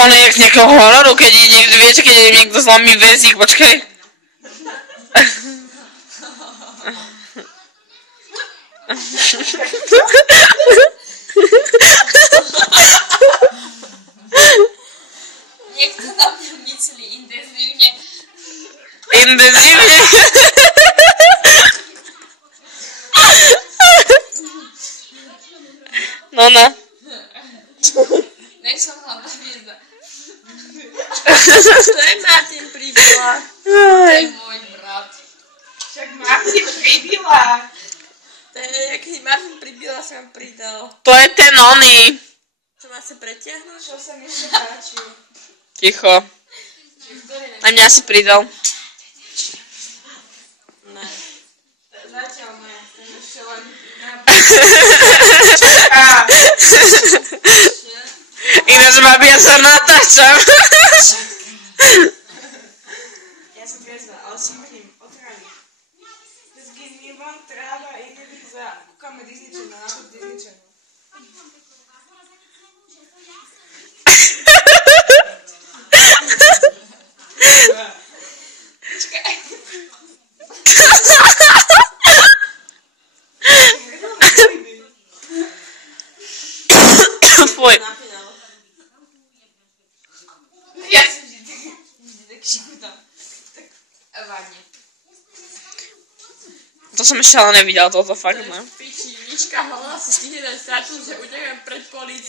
On je jak z nejakého hororu, keď je niekto, vieš, keď je niekto zlomí väzík, počkaj. Niekto na mňa myslí intenzívne. Intenzívne? No. Nech som hlavná hviezda. To je Martin Príbila. To je môj brat. Však Martin Príbila. To je nejaký Martin Príbila sa vám pridal. To je ten oný. Čo má sa pretiahnuť? Čo sa mi ešte páči? Ticho. A mňa si pridal. Ne. Zatiaľ ne. To je ešte len... Ináč, babi, ja sa natáčam. Ja som triezva, ale si mrním otravy. Vždycky vnímam tráva a iné za... Kúkame Disney Channel, na to Disney Channel. Fuj. Ja som vždy tak šikutám. Tak vadne. To som ešte ale nevidel, toto fakt, ne? Piči, Miška hola si stihne dať stačnúť, že utekám pred políciou.